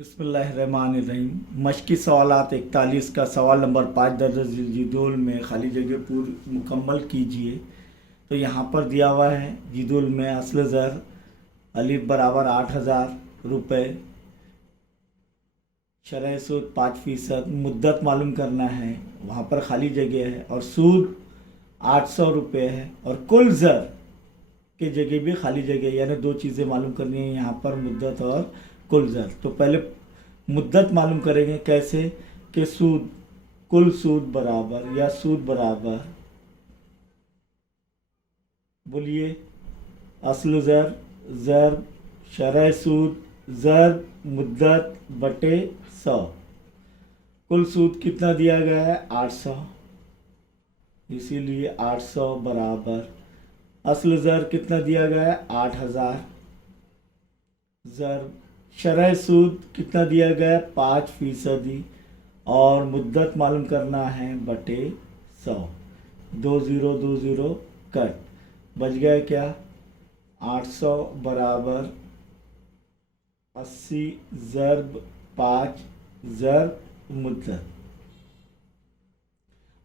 बिस्मिल्लाहिर्रहमानिर्रहीम। मश्की सवालात 41 का सवाल नंबर 5 दर्ज जिदोल में खाली जगह पूरी मुकम्मल कीजिए। तो यहाँ पर दिया हुआ है जिदोल में असल ज़र अलिफ बराबर 8,000 रुपये, शरह सूद 5%, मुद्दत मालूम करना है, वहाँ पर खाली जगह है और सूद 800 रुपये है और कुल ज़र के जगह भी खाली जगह, यानी दो चीज़ें मालूम करनी है यहाँ पर, मुद्दत और कुल ज़र। तो पहले मुद्दत मालूम करेंगे कैसे कि सूद, कुल सूद बराबर या सूद बराबर, बोलिए, असल ज़र ज़र शरह सूद ज़र मुद्दत बटे 100। कुल सूद कितना दिया गया है? 800, इसीलिए 800 बराबर असल ज़र कितना दिया गया है? 8,000 ज़र, शरह सूद कितना दिया गया है? 5% और मुद्दत मालूम करना है बटे 100। 20 कट, बच गया क्या? 800 बराबर 80 ज़रब 5 ज़र मुद्दत।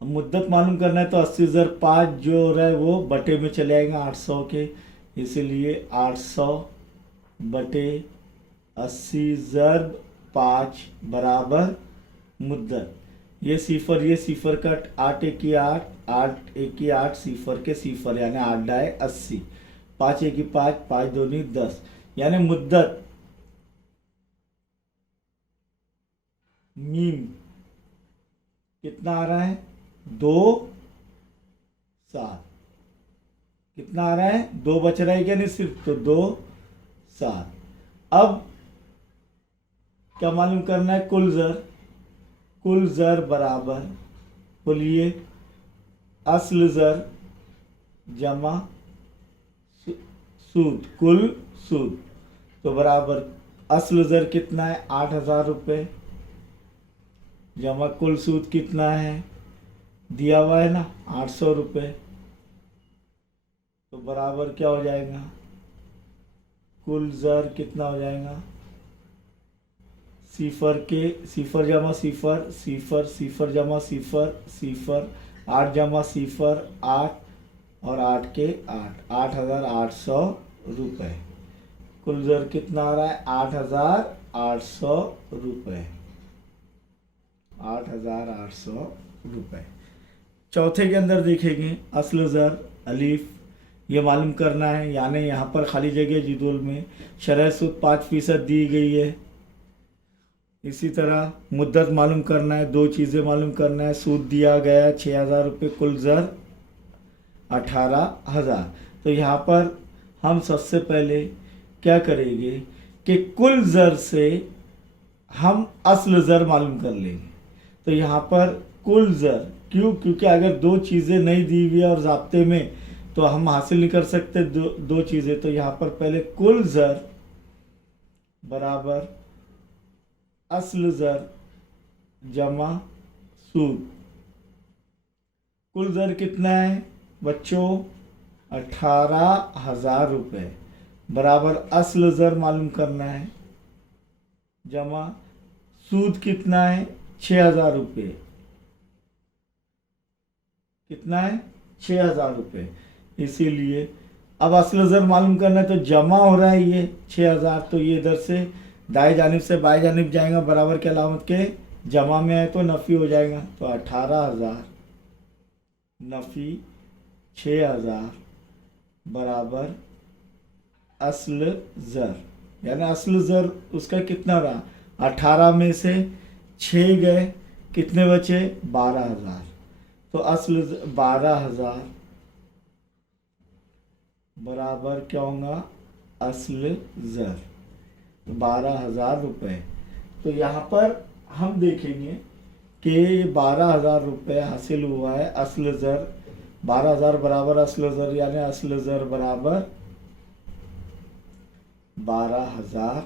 अब मुद्दत मालूम करना है तो 80 ज़र 5 जो हो रहा है वो बटे में चले आएगा 800 के, इसीलिए 800 बटे 80 ज़रब 5 बराबर मुद्दत। ये सिफर कट, 8 1 8, 8 1 8, सिफर के सिफर, यानी 8 डाय 80, 5 1 5, 5 2 10, यानी मुद्दत मीम कितना आ रहा है? 2 7। कितना आ रहा है? 2 बच रहा है क्या? नहीं, सिर्फ तो 2 7। अब क्या मालूम करना है? कुल ज़र, कुल ज़र बराबर, बोलिए, असल ज़र जमा सूद, कुल सूद, तो बराबर असल ज़र कितना है? 8,000 रुपये जमा कुल सूद कितना है? दिया हुआ है ना 800 रुपये, तो बराबर क्या हो जाएगा? कुल ज़र कितना हो जाएगा? सिफर के सिफर जमा सिफर, सिफर सिफर जमा सिफर, सिफर 8 जमा सिफर 8 और 8 के 8, 8,800 रुपये। कुल ज़र कितना आ रहा है? 8,800 रुपये, 8,800 रुपये। चौथे के अंदर देखेंगे असल ज़र अलीफ, ये मालूम करना है, यानी यहाँ पर खाली जगह जिदोल में शरह सूद 5% दी गई है। इसी तरह मुद्दत मालूम करना है, दो चीज़ें मालूम करना है, सूद दिया गया है 6,000 रुपये, कुल ज़र 18,000। तो यहाँ पर हम सबसे पहले क्या करेंगे कि कुल ज़र से हम असल ज़र मालूम कर लेंगे। तो यहाँ पर कुल ज़र, क्योंकि अगर दो चीज़ें नहीं दी हुई है और ज़ाब्ते में, तो हम हासिल नहीं कर सकते दो चीज़ें। तो यहाँ पर पहले कुल ज़र बराबर असल ज़र जमा सूद। कुल ज़र कितना है बच्चों? 18,000 रुपये बराबर असल ज़र मालूम करना है, जमा सूद कितना है? 6,000 रुपये। कितना है? 6,000 रुपये। इसीलिए अब असल ज़र मालूम करना है, तो जमा हो रहा है ये 6,000, तो ये इधर से दाएं जानिब से बाएं जानिब जाएगा, बराबर के अलामत के जमा में है तो नफ़ी हो जाएगा। तो 18,000 नफ़ी 6,000 बराबर असल ज़र, यानी असल ज़र उसका कितना रहा? 18 में से 6 गए, कितने बचे? 12,000। तो असल 12,000 बराबर क्या होगा? असल ज़र 12,000 रुपये। तो यहाँ पर हम देखेंगे कि 12,000 रुपये हासिल हुआ है। असल ज़र 12,000 बराबर असल ज़र, यानी असल ज़र बराबर 12,000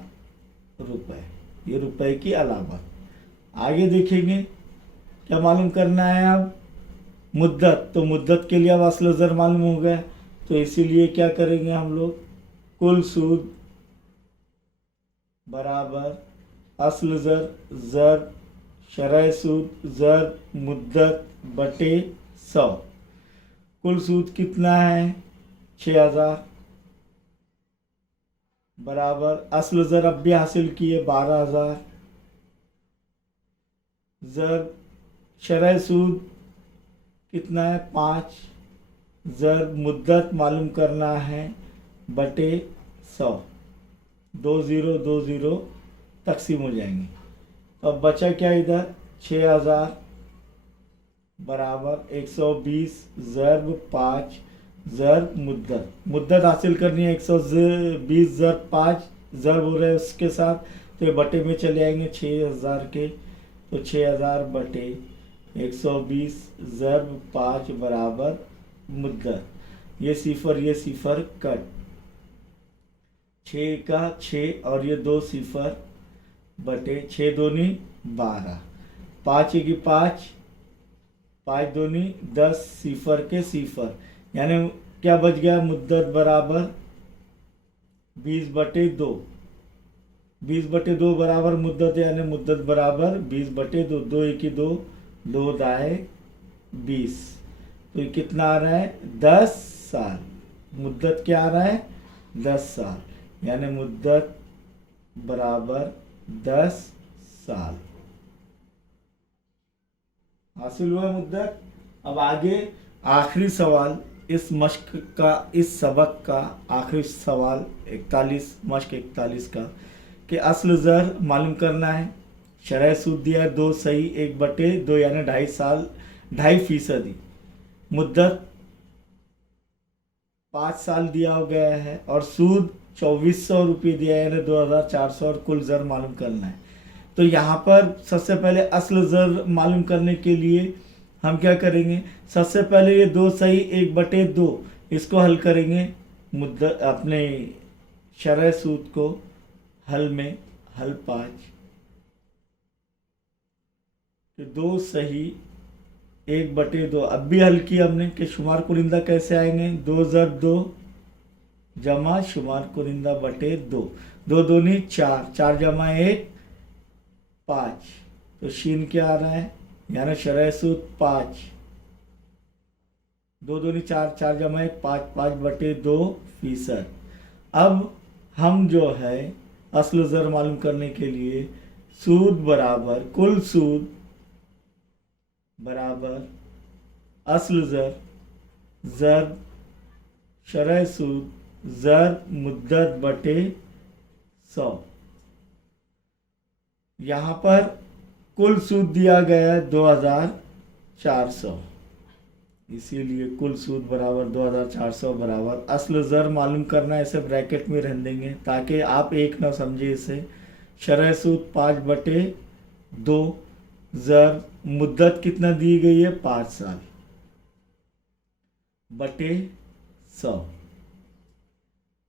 रुपये, ये रुपए की अलामत। आगे देखेंगे क्या मालूम करना है अब? मुद्दत। तो मुद्दत के लिए अब असल ज़र मालूम हो गया, तो इसीलिए क्या करेंगे हम लोग? कुल सूद बराबर असल ज़र ज़र शरह सूद ज़र मुद्दत बटे 100। कुल सूद कितना है 6000 बराबर असल ज़र अब भी हासिल किए 12000 ज़र शरह सूद कितना है 5 ज़र मुद्दत मालूम करना है बटे 100। 2020 तकसीम हो जाएंगे। अब बचा क्या इधर 6000 बराबर 120 ज़रब 5 ज़रब मुद्दत हासिल करनी है 120 ज़रब 5 ज़रब हो रहे हैं उसके साथ, तो ये बटे में चले आएंगे 6000 के, तो 6000 बटे 120 ज़रब 5 बराबर मुद्दत। ये सिफर कट 6 का 6 और ये 2 सिफर बटे 6 दूनी 12 5 की 5 5 दूनी 10 सिफर के सिफर, यानी क्या बच गया मुद्दत बराबर 20 बटे 2 20 बटे 2 बराबर मुद्दत, यानी मुद्दत बराबर 20 बटे 2 2 1 2 2 दाए 20, तो ये कितना आ रहा है 10 साल। मुद्दत क्या आ रहा है 10 साल, यानी मुद्दत बराबर 10 साल हासिल हुआ मुद्दत। अब आगे आखिरी सवाल इस मश्क का, इस सबक का आखिरी सवाल 41 मश्क 41 का, कि असल ज़र मालूम करना है। शरह सूद दिया है 2 सही 1 बटे 2 यानी 2.5 साल 2.5%। मुद्दत 5 साल दिया गया है और सूद 2400 रुपये दिया है, यानी 2400, और कुल ज़र मालूम करना है। तो यहाँ पर सबसे पहले असल ज़र मालूम करने के लिए हम क्या करेंगे, सबसे पहले ये 2 सही 1 बटे 2 इसको हल करेंगे। मुद्दत अपने शरह सूद को हल में हल 5, तो 2 सही 1 बटे 2 अब भी हल किया हमने कि शुमार कुरिंदा कैसे आएंगे, 2 ज़रब 2 जमा शुमार कुरिंदा बटे 2 2 दूनी 4 4 जमा 1 5, तो शीन क्या आ रहा है, यानी शरह सूद 5 2 दूनी 4 4 जमा 1 5 5 बटे 2%। अब हम जो है असल ज़र मालूम करने के लिए सूद बराबर कुल सूद बराबर असल ज़र ज़र शरह सूद ज़र मुद्दत बटे 100। यहाँ पर कुल सूद दिया गया है 2400, इसीलिए कुल सूद बराबर 2400 बराबर असल ज़र मालूम करना है, इसे ब्रैकेट में रहने देंगे ताकि आप एक ना समझे इसे। शरह सूद 5 बटे 2 ज़र मुद्दत कितना दी गई है 5 साल बटे 100।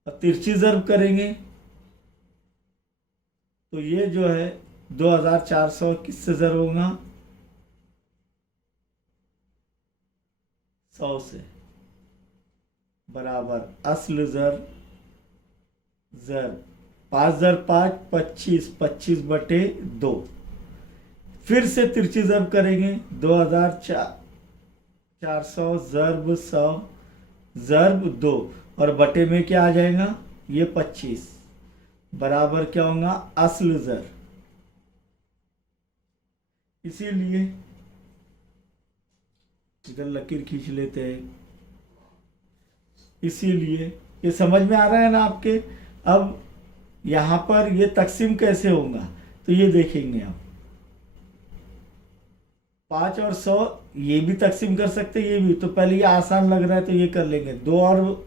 अब तिरछी ज़रब करेंगे तो ये जो है 2400 किससे ज़रब होगा 100 से, बराबर असल ज़र ज़र 5 ज़र 5 25 25 बटे 2। फिर से तिरछी ज़रब करेंगे 2400 ज़रब 100 ज़रब 2 और बटे में क्या आ जाएगा ये 25 बराबर क्या होगा असल ज़र। इसीलिए इधर लकीर खींच लेते हैं, इसीलिए ये समझ में आ रहा है ना आपके। अब यहाँ पर ये तकसीम कैसे होगा तो ये देखेंगे आप, 5 और 100 ये भी तकसीम कर सकते ये भी, तो पहले ये आसान लग रहा है तो ये कर लेंगे। 2 और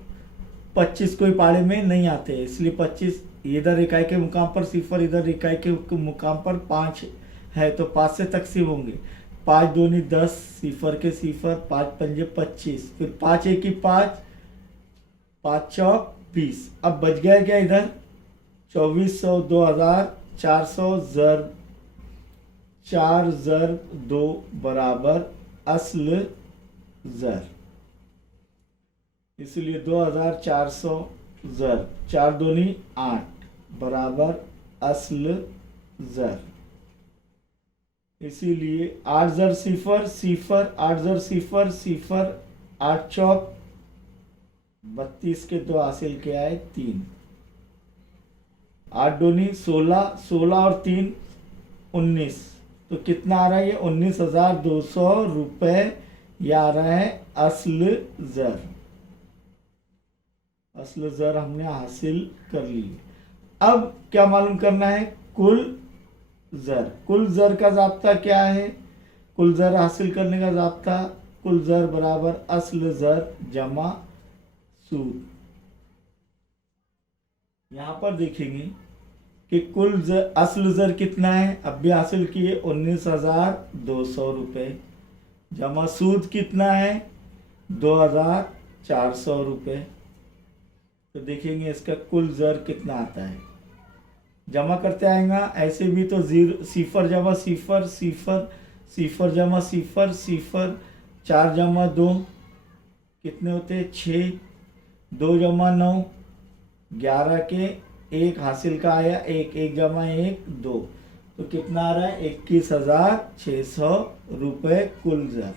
25 कोई पाड़े में नहीं आते, इसलिए 25 इधर इकाई के मुकाम पर सिफर, इधर इकाई के मुकाम पर 5 है तो 5 से तकसीम होंगे। 5 दूनी 10 सिफर के सिफर 5 पंजे 25, फिर 5 एक 5 5 चौक 20। अब बच गया क्या इधर 2400 2400 ज़रब 4 ज़रब 2 बराबर असल ज़र। इसलिए 2400 ज़रब 4 दूनी 8 बराबर असल जर। इसीलिए 8 जर सिफर सिफर, 8 जर सिफर सिफर, 8 चौक 32 के 2 हासिल किया है 3, 8 दूनी 16, 16 और 3 19, तो कितना आ रहा है ये 19,200 रुपये। यह आ रहा है असल जर। असल जर हमने हासिल कर ली। अब क्या मालूम करना है, कुल जर। कुल जर का जाब्ता क्या है, कुल जर हासिल करने का जाब्ता, कुल जर बराबर असल जर जमा सूद। यहां पर देखेंगे कि कुल जर, असल जर कितना है, अब भी हासिल किए 19,200 रुपये, जमा सूद कितना है 2,400 रुपये। तो देखेंगे इसका कुल जर कितना आता है। जमा करते आएगा ऐसे भी तो जीरो, सिफर जमा सिफर सिफर, सिफर जमा सिफर सिफर, 4 जमा 2 कितने होते हैं 6, 2 जमा 9, 11 के 1 हासिल का आया 1, 1 जमा 1 2, तो कितना आ रहा है 21,600 रुपये कुल जर।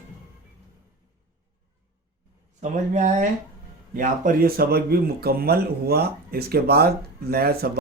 समझ में आया है। यहाँ पर ये सबक भी मुकम्मल हुआ। इसके बाद नया सबक